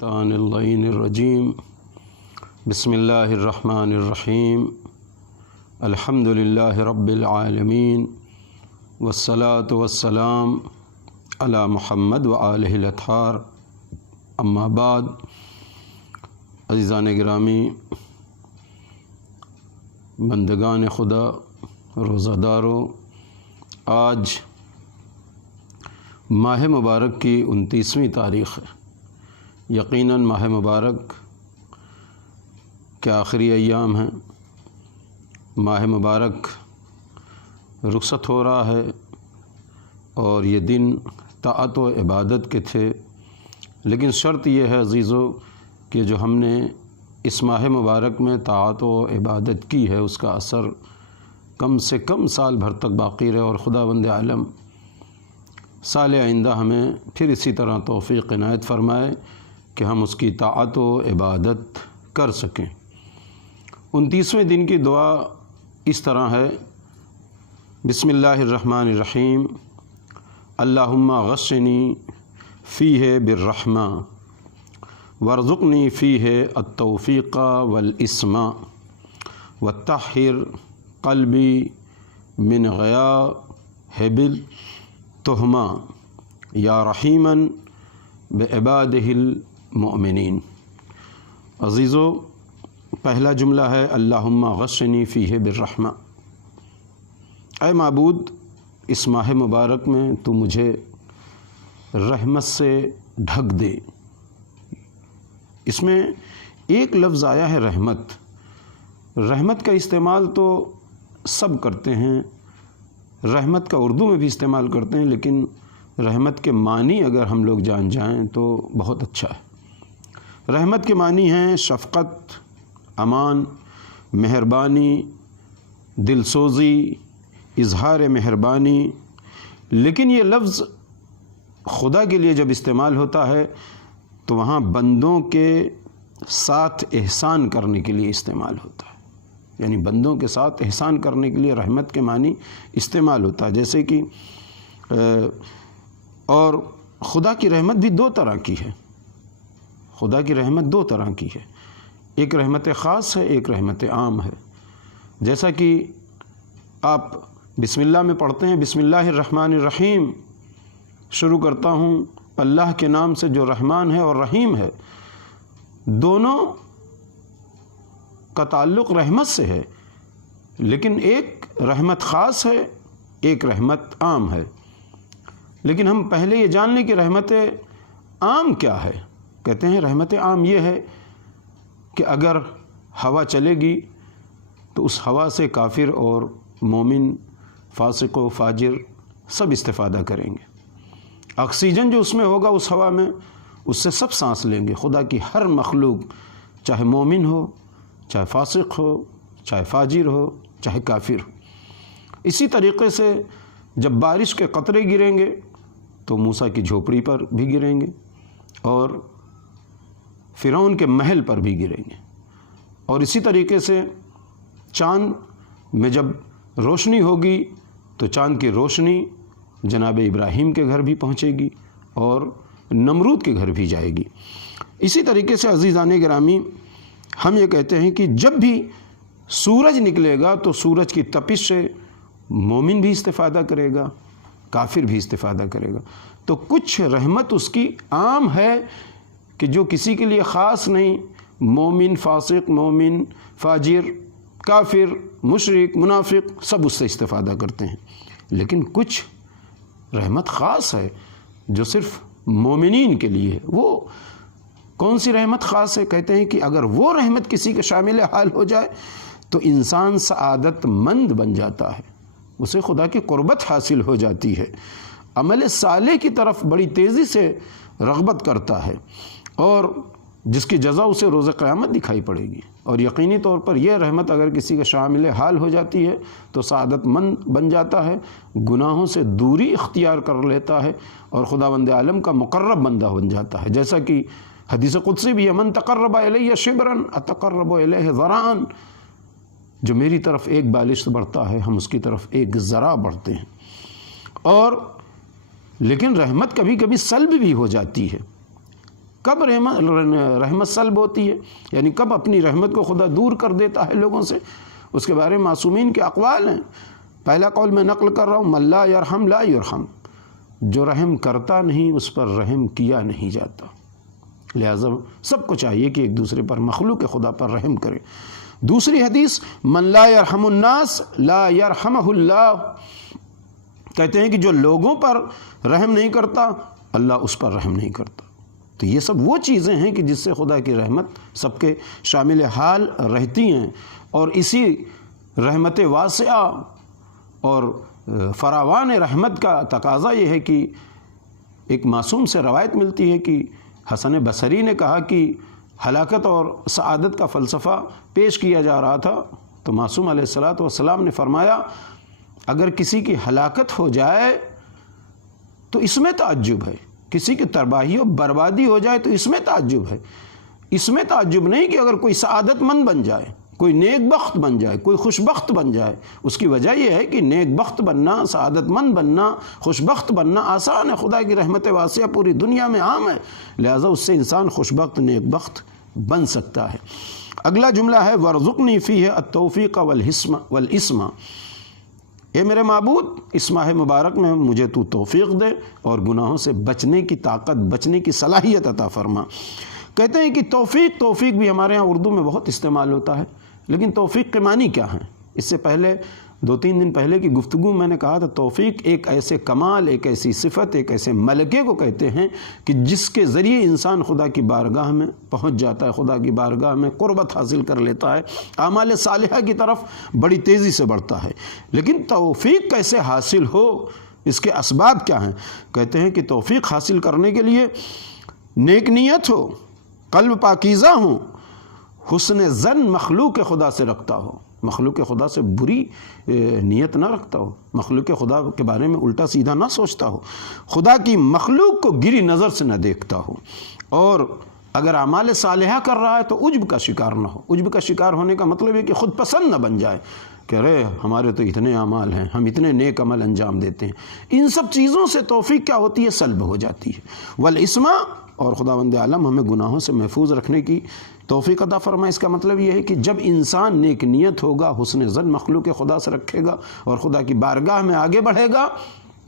الشیطان اللعین الرجیم بسم اللہ الرحمن الرحیم الحمد للہ رب العالمین والصلاة والسلام علی محمد وآلہ الاطہار اما بعد۔ عزیزان گرامی، بندگان خدا، روزہ داروں، آج ماہ مبارک کی 29ویں تاریخ ہے۔ یقیناً ماہ مبارک کے آخری ایام ہیں۔ ماہ مبارک رخصت ہو رہا ہے اور یہ دن طاعت و عبادت کے تھے، لیکن شرط یہ ہے عزیزو کہ جو ہم نے اس ماہ مبارک میں طاعت و عبادت کی ہے اس کا اثر کم سے کم سال بھر تک باقی رہے، اور خداوند عالم سال آئندہ ہمیں پھر اسی طرح توفیق عنایت فرمائے کہ ہم اس کی طاعت و عبادت کر سکیں۔ 29ویں دن کی دعا اس طرح ہے: بسم اللہ الرحمن الرحیم، اللہم غشنی فیہ بالرحمہ وارزقنی فیہ التوفیق والاسماء وطہر قلبی من غیاہب التہمہ یا رحیماً بعبادہ المؤمنین۔ عزیزو، پہلا جملہ ہے اللہم غشنی فیہ بالرحمہ، اے معبود اس ماہ مبارک میں تو مجھے رحمت سے ڈھک دے۔ اس میں ایک لفظ آیا ہے رحمت۔ رحمت کا استعمال تو سب کرتے ہیں، رحمت کا اردو میں بھی استعمال کرتے ہیں، لیکن رحمت کے معنی اگر ہم لوگ جان جائیں تو بہت اچھا ہے۔ رحمت کے معنی ہیں شفقت، امان، مہربانی، دلسوزی، اظہار مہربانی، لیکن یہ لفظ خدا کے لیے جب استعمال ہوتا ہے تو وہاں بندوں کے ساتھ احسان کرنے کے لیے استعمال ہوتا ہے، یعنی بندوں کے ساتھ احسان کرنے کے لیے رحمت کے معنی استعمال ہوتا ہے۔ جیسے کہ اور خدا کی رحمت بھی دو طرح کی ہے۔ خدا کی رحمت دو طرح کی ہے، ایک رحمت خاص ہے، ایک رحمت عام ہے۔ جیسا کہ آپ بسم اللہ میں پڑھتے ہیں، بسم اللہ الرحمن الرحیم، شروع کرتا ہوں اللہ کے نام سے جو رحمان ہے اور رحیم ہے۔ دونوں کا تعلق رحمت سے ہے، لیکن ایک رحمت خاص ہے، ایک رحمت عام ہے۔ لیکن ہم پہلے یہ جان لیں کہ رحمت عام کیا ہے۔ کہتے ہیں رحمت عام یہ ہے کہ اگر ہوا چلے گی تو اس ہوا سے کافر اور مومن، فاسق و فاجر سب استفادہ کریں گے۔ آکسیجن جو اس میں ہوگا اس ہوا میں، اس سے سب سانس لیں گے۔ خدا کی ہر مخلوق، چاہے مومن ہو، چاہے فاسق ہو، چاہے فاجر ہو، چاہے کافر ہو۔ اسی طریقے سے جب بارش کے قطرے گریں گے تو موسیٰ کی جھوپڑی پر بھی گریں گے اور فرعون کے محل پر بھی گریں گے، اور اسی طریقے سے چاند میں جب روشنی ہوگی تو چاند کی روشنی جناب ابراہیم کے گھر بھی پہنچے گی اور نمرود کے گھر بھی جائے گی۔ اسی طریقے سے عزیزان گرامی، ہم یہ کہتے ہیں کہ جب بھی سورج نکلے گا تو سورج کی تپش سے مومن بھی استفادہ کرے گا، کافر بھی استفادہ کرے گا۔ تو کچھ رحمت اس کی عام ہے کہ جو کسی کے لیے خاص نہیں، مومن، فاسق، مومن، فاجر، کافر، مشرک، منافق سب اس سے استفادہ کرتے ہیں۔ لیکن کچھ رحمت خاص ہے جو صرف مومنین کے لیے ہے۔ وہ کون سی رحمت خاص ہے؟ کہتے ہیں کہ اگر وہ رحمت کسی کے شامل حال ہو جائے تو انسان سعادت مند بن جاتا ہے، اسے خدا کی قربت حاصل ہو جاتی ہے، عمل صالح کی طرف بڑی تیزی سے رغبت کرتا ہے، اور جس کی جزا اسے روز قیامت دکھائی پڑے گی۔ اور یقینی طور پر یہ رحمت اگر کسی کا شامل حال ہو جاتی ہے تو سعادت مند بن جاتا ہے، گناہوں سے دوری اختیار کر لیتا ہے اور خداوند عالم کا مقرب بندہ بن جاتا ہے۔ جیسا کہ حدیث قدسی بھی ہے، من تقرب الی شبرا اتقرب الیہ ذراعا، جو میری طرف ایک بالشت بڑھتا ہے ہم اس کی طرف ایک ذراع بڑھتے ہیں۔ اور لیکن رحمت کبھی کبھی سلب بھی ہو جاتی ہے، کب رحمت سلب ہوتی ہے، یعنی کب اپنی رحمت کو خدا دور کر دیتا ہے لوگوں سے، اس کے بارے میں معصومین کے اقوال ہیں۔ پہلا قول میں نقل کر رہا ہوں، من لا یرحم لا یرحم، جو رحم کرتا نہیں اس پر رحم کیا نہیں جاتا۔ لہٰذا سب کو چاہیے کہ ایک دوسرے پر، مخلوق خدا پر رحم کرے۔ دوسری حدیث، من لا یرحم الناس لا یرحمہ اللہ، کہتے ہیں کہ جو لوگوں پر رحم نہیں کرتا اللہ اس پر رحم نہیں کرتا۔ تو یہ سب وہ چیزیں ہیں کہ جس سے خدا کی رحمت سب کے شامل حال رہتی ہیں، اور اسی رحمت واسعہ اور فراوان رحمت کا تقاضا یہ ہے کہ ایک معصوم سے روایت ملتی ہے کہ حسن بصری نے کہا کہ ہلاکت اور سعادت کا فلسفہ پیش کیا جا رہا تھا، تو معصوم علیہ الصلاۃ والسلام نے فرمایا اگر کسی کی ہلاکت ہو جائے تو اس میں تعجب ہے، کسی کی تباہی و بربادی ہو جائے تو اس میں تعجب ہے، اس میں تعجب نہیں کہ اگر کوئی سعادت مند بن جائے، کوئی نیک بخت بن جائے، کوئی خوش بخت بن جائے۔ اس کی وجہ یہ ہے کہ نیک بخت بننا، سعادت مند بننا، خوش بخت بننا آسان ہے، خدا کی رحمت واسعہ پوری دنیا میں عام ہے، لہٰذا اس سے انسان خوش بخت نیک بخت بن سکتا ہے۔ اگلا جملہ ہے وارزقنی فیہ التوفیق والاسم، اے میرے معبود اس ماہ مبارک میں مجھے تو توفیق دے اور گناہوں سے بچنے کی طاقت، بچنے کی صلاحیت عطا فرما۔ کہتے ہیں کہ توفیق بھی ہمارے ہاں اردو میں بہت استعمال ہوتا ہے، لیکن توفیق کے معنی کیا ہیں؟ اس سے پہلے 2-3 دن پہلے کی گفتگو میں نے کہا تھا توفیق ایک ایسے کمال، ایک ایسی صفت، ایک ایسے ملکے کو کہتے ہیں کہ جس کے ذریعے انسان خدا کی بارگاہ میں پہنچ جاتا ہے، خدا کی بارگاہ میں قربت حاصل کر لیتا ہے، اعمال صالحہ کی طرف بڑی تیزی سے بڑھتا ہے۔ لیکن توفیق کیسے حاصل ہو، اس کے اسباب کیا ہیں؟ کہتے ہیں کہ توفیق حاصل کرنے کے لیے نیک نیت ہو، قلب پاکیزہ ہو، حسن ظن مخلوق خدا سے رکھتا ہو، مخلوق خدا سے بری نیت نہ رکھتا ہو، مخلوق خدا کے بارے میں الٹا سیدھا نہ سوچتا ہو، خدا کی مخلوق کو گری نظر سے نہ دیکھتا ہو، اور اگر اعمال صالحہ کر رہا ہے تو عجب کا شکار نہ ہو۔ عجب کا شکار ہونے کا مطلب ہے کہ خود پسند نہ بن جائے کہ ارے ہمارے تو اتنے اعمال ہیں، ہم اتنے نیک عمل انجام دیتے ہیں۔ ان سب چیزوں سے توفیق کیا ہوتی ہے؟ سلب ہو جاتی ہے۔ والاسم، اور خداوند عالم ہمیں گناہوں سے محفوظ رکھنے کی توفیق عطا فرمائے۔ اس کا مطلب یہ ہے کہ جب انسان نیک نیت ہوگا، حسن ظن مخلوق خدا سے رکھے گا اور خدا کی بارگاہ میں آگے بڑھے گا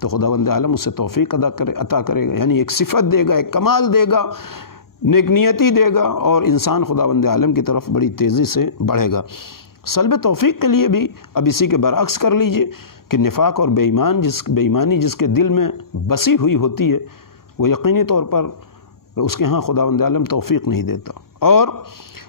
تو خداوند عالم اسے توفیق عطا کرے گا، یعنی ایک صفت دے گا، ایک کمال دے گا، نیک نیتی دے گا، اور انسان خداوند عالم کی طرف بڑی تیزی سے بڑھے گا۔ سلب توفیق کے لیے بھی اب اسی کے برعکس کر لیجئے کہ نفاق اور بے ایمانی جس کے دل میں بسی ہوئی ہوتی ہے وہ یقینی طور پر اس کے ہاں خداوند عالم توفیق نہیں دیتا، اور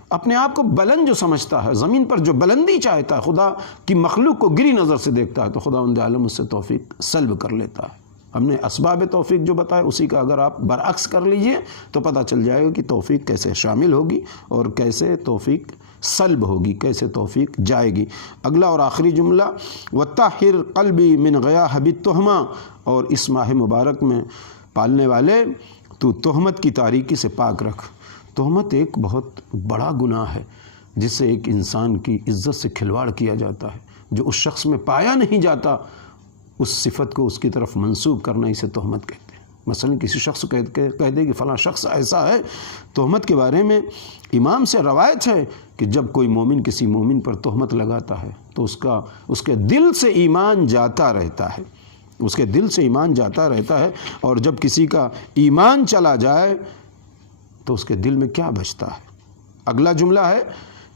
اپنے آپ کو بلند جو سمجھتا ہے، زمین پر جو بلندی چاہتا ہے، خدا کی مخلوق کو گری نظر سے دیکھتا ہے، تو خداوند عالم اس سے توفیق سلب کر لیتا ہے۔ ہم نے اسباب توفیق جو بتایا اسی کا اگر آپ برعکس کر لیجئے تو پتہ چل جائے گا کہ توفیق کیسے شامل ہوگی اور کیسے توفیق سلب ہوگی، کیسے توفیق جائے گی۔ اگلا اور آخری جملہ، وَطَّهِّرْ قَلْبِي مِنْ غَيَاهِ بِالتُّهْمَةِ، اور اس ماہ مبارک میں پالنے والے تو تہمت کی تاریکی سے پاک رکھ۔ تہمت ایک بہت بڑا گناہ ہے جس سے ایک انسان کی عزت سے کھلواڑ کیا جاتا ہے، جو اس شخص میں پایا نہیں جاتا اس صفت کو اس کی طرف منسوب کرنا، اسے تہمت کہتے ہیں۔ مثلا کسی شخص کو کہہ دے کہ فلاں شخص ایسا ہے۔ تہمت کے بارے میں امام سے روایت ہے کہ جب کوئی مومن کسی مومن پر تہمت لگاتا ہے تو اس کے دل سے ایمان جاتا رہتا ہے، اس کے دل سے ایمان جاتا رہتا ہے، اور جب کسی کا ایمان چلا جائے تو اس کے دل میں کیا بچتا ہے۔ اگلا جملہ ہے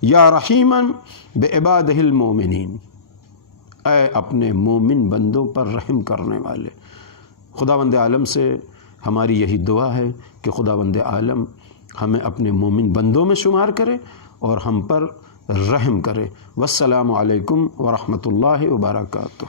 یا رحیماً بعبادہ المومنین، اے اپنے مومن بندوں پر رحم کرنے والے۔ خداوند عالم سے ہماری یہی دعا ہے کہ خداوند عالم ہمیں اپنے مومن بندوں میں شمار کرے اور ہم پر رحم کرے۔ والسلام علیکم ورحمۃ اللہ وبرکاتہ۔